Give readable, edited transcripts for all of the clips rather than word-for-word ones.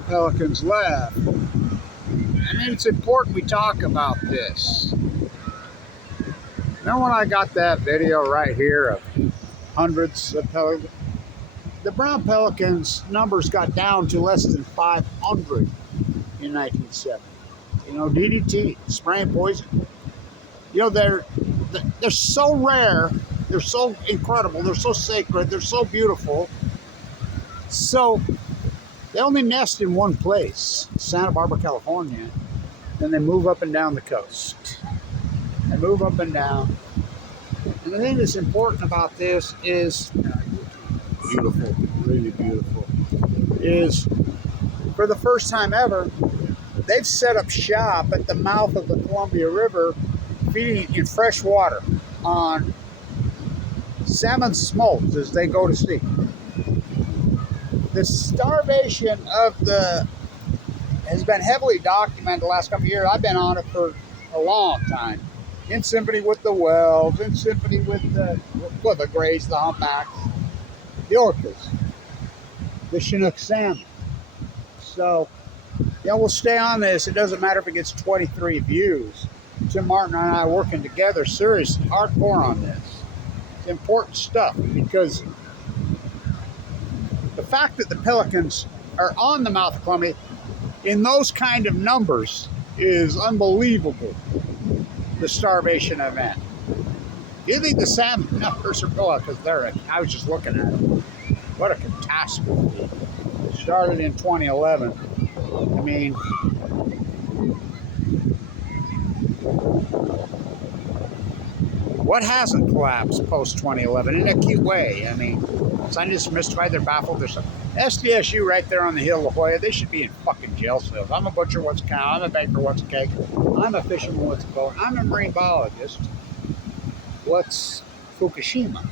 Pelicans left. I mean, it's important we talk about this. Remember when I got that video right here of hundreds of pelicans? The brown pelicans numbers got down to less than 500 in 1970. You know, DDT, spraying poison. You know, they're so rare, they're so incredible, they're so sacred, they're so beautiful. So they only nest in one place, Santa Barbara, California. Then they move up and down the coast. They move up and down. And the thing that's important about this is beautiful, really beautiful, is for the first time ever, they've set up shop at the mouth of the Columbia River, feeding in fresh water on salmon smolts as they go to sea. The starvation of has been heavily documented the last couple of years. I've been on it for a long time. In symphony with the whales, in symphony with the grays, the humpbacks, the orcas, the Chinook salmon. So, yeah, we'll stay on this. It doesn't matter if it gets 23 views. Tim Martin and I are working together, serious, hardcore on this. It's important stuff because the fact that the pelicans are on the mouth of Columbia in those kind of numbers is unbelievable. The starvation event. You think the salmon numbers are going up because I was just looking at it. What a catastrophe. It started in 2011. I mean, what hasn't collapsed post 2011 in a cute way? I mean, scientists are mystified, they're baffled. There's some SDSU right there on the hill of La Jolla. They should be in fucking jail cells. I'm a butcher, what's a cow? I'm a baker, what's a cake? I'm a fisherman, what's a boat? I'm a marine biologist. What's Fukushima?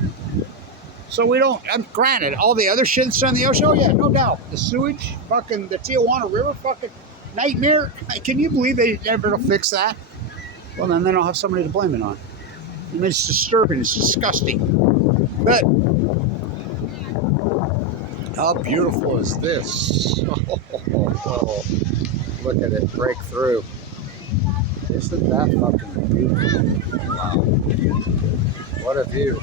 So we don't, granted, all the other shit that's on the ocean, oh yeah, no doubt. The sewage, fucking the Tijuana River, fucking nightmare. Can you believe they never fix that? Well, then they don't have somebody to blame it on. I mean, it's disturbing, it's disgusting. But how beautiful is this? Oh, look at it break through. Isn't that fucking beautiful? Wow. What a view.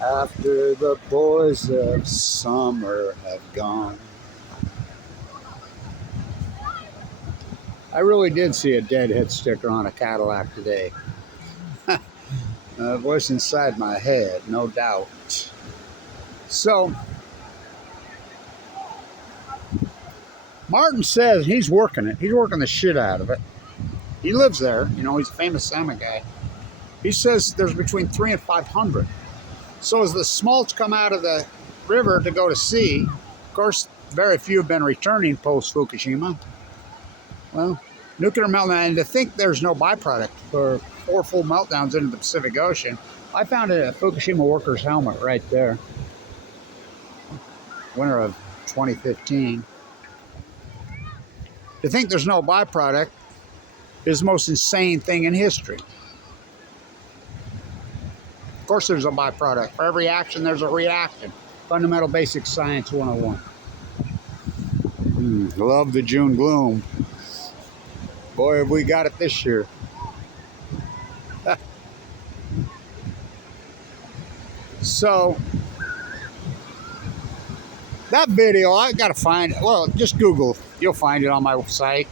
After the boys of summer have gone. I really did see a deadhead sticker on a Cadillac today. It was inside my head, no doubt. So, Martin says he's working it. He's working the shit out of it. He lives there. You know, he's a famous salmon guy. He says there's between 300 and 500. So as the smolts come out of the river to go to sea, of course, very few have been returning post-Fukushima. Well, nuclear meltdown, and to think there's no byproduct for 4 full meltdowns into the Pacific Ocean. I found a Fukushima worker's helmet right there. Winter of 2015. To think there's no byproduct is the most insane thing in history. Of course there's a byproduct. For every action, there's a reaction. Fundamental basic science 101. Love the June gloom. Boy, have we got it this year. So, that video, I gotta find it. Well, just Google. You'll find it on my site.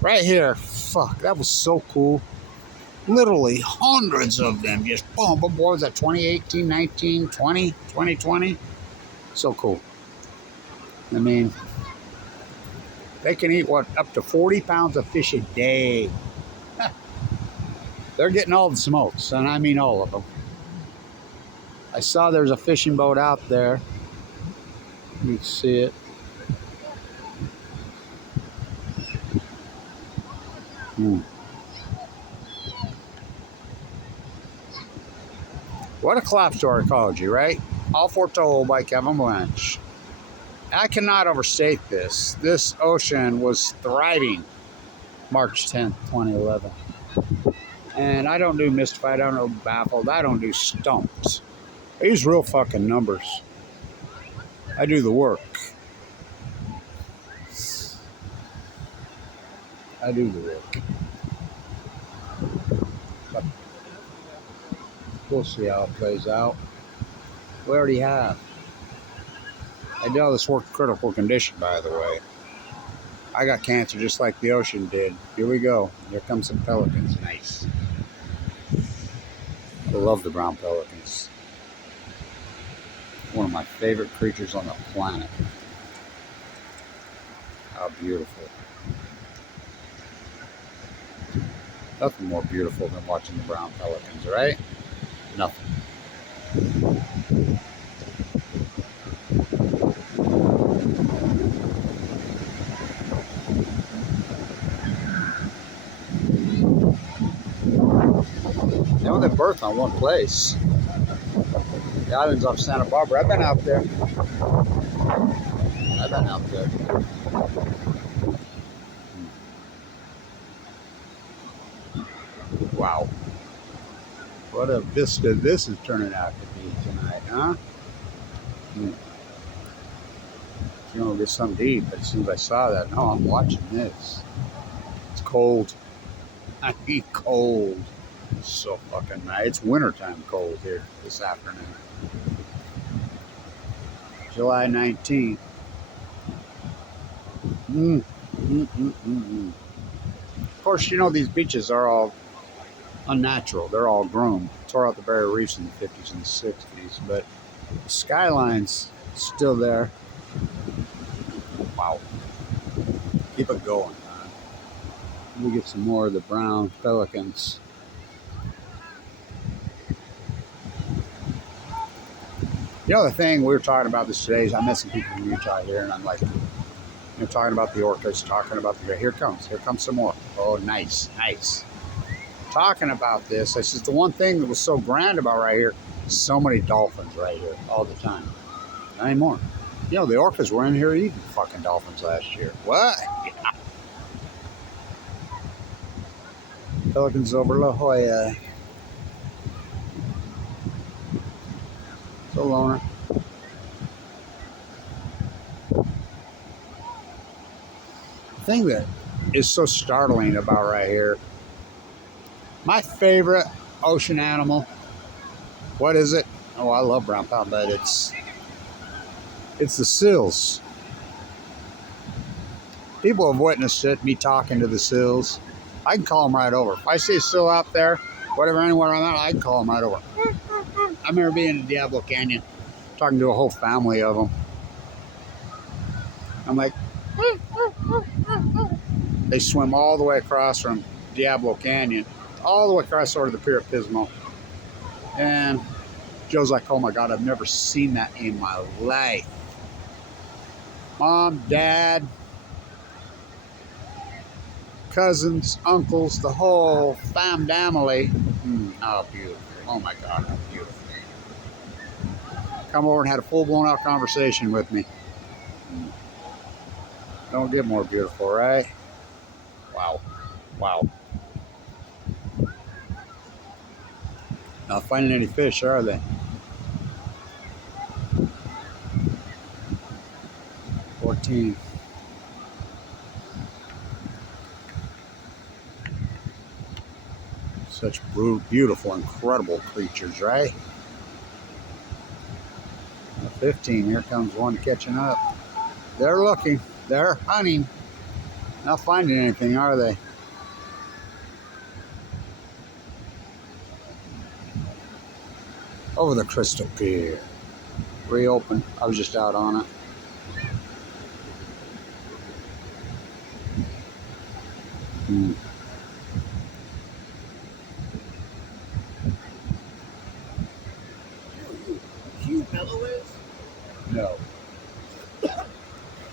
Right here. Fuck, that was so cool. Literally hundreds of them. Just boom, boom, boom. Was that 2018, 19, 20, 2020? So cool. I mean, they can eat, what, up to 40 pounds of fish a day. They're getting all the smokes, and I mean all of them. I saw there's a fishing boat out there. You can see it. What a collapse to our ecology, right? All foretold by Kevin Blanch. I cannot overstate this. This ocean was thriving March 10th, 2011. And I don't do mystified, I don't do baffled, I don't do stumped. I use real fucking numbers. I do the work. I do the work. But we'll see how it plays out. We already have. I did all this work in critical condition, by the way. I got cancer just like the ocean did. Here we go. Here comes some pelicans. Nice. I love the brown pelicans. One of my favorite creatures on the planet. How beautiful. Nothing more beautiful than watching the brown pelicans, right? Nothing. They only birth on one place. The island's off Santa Barbara. I've been out there. Wow. What a vista this is turning out to be tonight, huh? You know, get something to eat, but as soon as I saw that, no, I'm watching this. It's cold. I eat cold. It's so fucking nice. It's wintertime cold here this afternoon. July 19th. Of course, you know, these beaches are all unnatural. They're all groomed. Tore out the barrier reefs in the 50s and the 60s, but the skyline's still there. Wow. Keep it going, man. Let me get some more of the brown pelicans. You know, the thing, we were talking about this today, is I met some people from Utah here, and I'm like, you're talking about the orcas, talking about the, here comes some more. Oh, nice, nice. Talking about this, I said, the one thing that was so grand about right here, so many dolphins right here all the time. Not anymore. You know, the orcas were in here eating fucking dolphins last year. What? Yeah. Pelicans over La Jolla. So loner. The thing that is so startling about right here, my favorite ocean animal, what is it? Oh, I love brown pelican, but it's the seals. People have witnessed it, me talking to the seals. I can call them right over. If I see a seal out there, whatever, anywhere I'm at, I can call them right over. I remember being in Diablo Canyon, talking to a whole family of them. I'm like, they swim all the way across from Diablo Canyon, all the way across sort of the Pier Pismo. And Joe's like, oh my God, I've never seen that in my life. Mom, Dad, cousins, uncles, the whole family. Oh, beautiful. Oh my God, how beautiful. Come over and had a full-blown out conversation with me. Don't get more beautiful, right? Wow. Wow. Not finding any fish, are they? 14. Such beautiful, incredible creatures, right? 15, here comes one catching up. They're looking, they're hunting. Not finding anything, are they? Over the Crystal Pier. Reopened. I was just out on it. Hugh Mello is? No.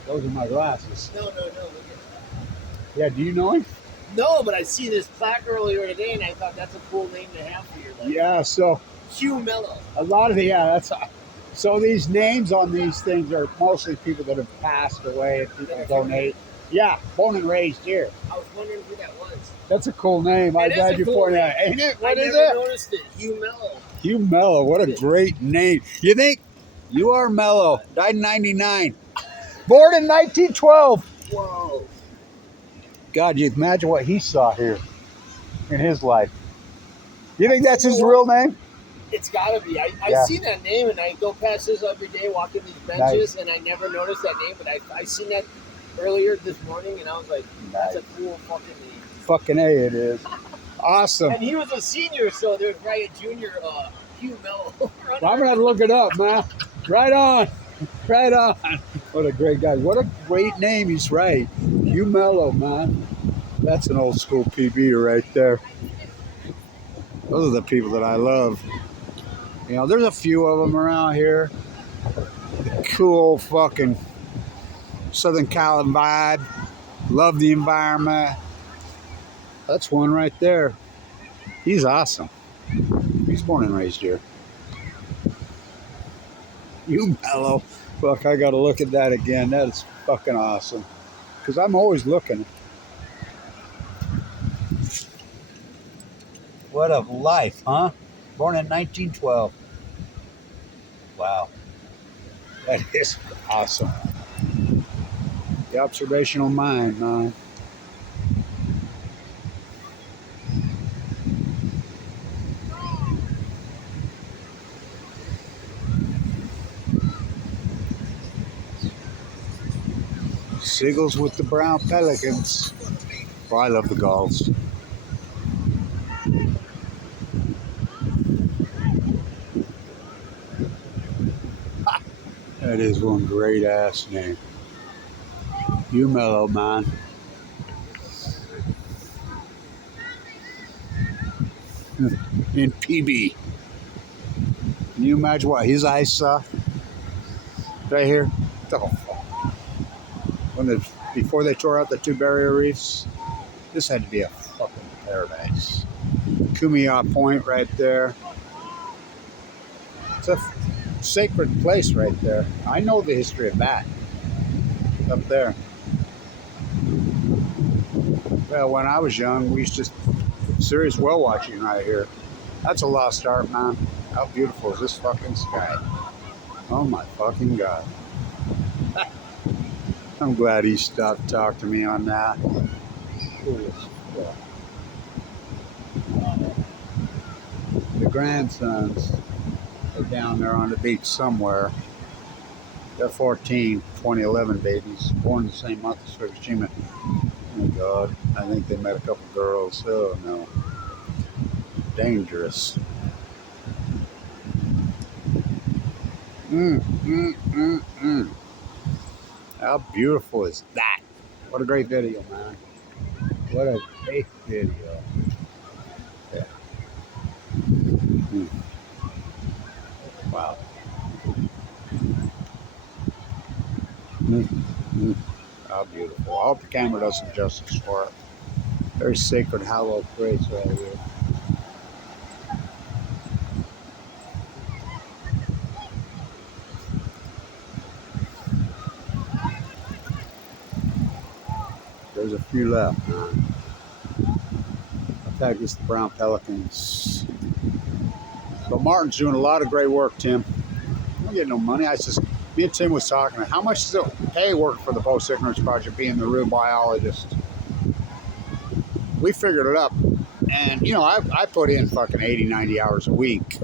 Those are my glasses. No. Yeah, do you know him? No, but I see this plaque earlier today, and I thought that's a cool name to have for your life. Yeah, so Hugh Mello. a lot of the, so these names on these things are mostly people that have passed away and people donate. Yeah, born and raised here. I was wondering who that was. That's a cool name. I'm glad you pointed out. Ain't it? What is it? I never noticed it. Hugh Mello. Hugh Mello, what a great name. You think? You are Mello. Died in 99. Born in 1912. Whoa. God, you imagine what he saw here in his life. You think that's his You know real name? It's gotta be. I Yeah. see that name and I go past this every day walking these benches and I never noticed that name, but I seen that earlier this morning and I was like, that's a cool fucking name. Fucking A, it is. Awesome. And he was a senior, so there's probably a junior Hugh Mello. Well, I'm gonna have to look it up, man. Right on. Right on. What a great guy. What a great name. He's right. Hugh Mello, man. That's an old school PB right there. Those are the people that I love. You know, there's a few of them around here. Cool fucking Southern Cal vibe. Love the environment. That's one right there. He's awesome. He's born and raised here. You mellow. Fuck, I gotta look at that again. That is fucking awesome. Because I'm always looking. What a life, huh? Born in 1912. Wow. That is awesome. The observational mind, man. Seagulls with the brown pelicans. Oh, I love the gulls. That is one great ass name. You mellow, man. In PB. Can you imagine what his eyes saw? Right here? Oh, before they tore out the two barrier reefs, this had to be a fucking paradise. Kumiya Point right there. It's a sacred place right there. I know the history of that. Up there. Well, when I was young, we used to serious whale watching right here. That's a lost art, man. How beautiful is this fucking sky? Oh my fucking God. I'm glad he stopped to talk to me on that. The grandsons are down there on the beach somewhere. They're 14, 2011 babies, born the same month as FUKUSHIMA. Oh God, I think they met a couple girls. Oh no. Dangerous. How beautiful is that? What a great video, man. What a great video. Yeah. Wow. How beautiful. I hope the camera does some justice for it. Very sacred, hallowed place right here. There's a few left. In fact, it's the brown pelicans. But Martin's doing a lot of great work, Tim. I don't get no money. Me and Tim was talking. How much does it pay working for the Post Ignorance Project, being the real biologist? We figured it up. And, you know, I put in fucking 80, 90 hours a week.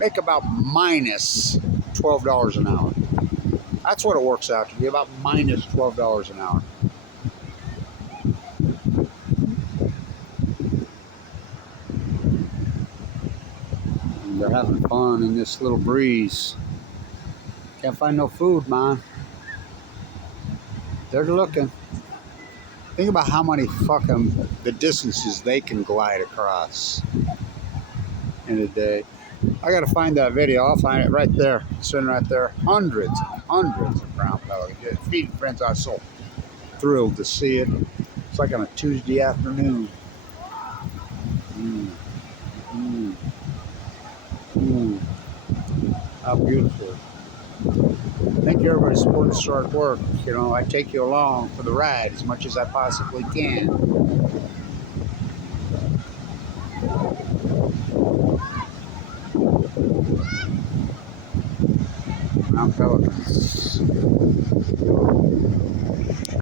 Make about minus $12 an hour. That's what it works out to be, about minus $12 an hour. And they're having fun in this little breeze. Can't find no food, man. They're looking. Think about how many fucking, the distances they can glide across in a day. I gotta find that video. I'll find it right there. Sitting right there. Hundreds of brown pelicans. Feeding friends, I was so thrilled to see it. It's like on a Tuesday afternoon. How beautiful. Thank you, everybody, for supporting this hard work. You know, I take you along for the ride as much as I possibly can. Brown pelicans.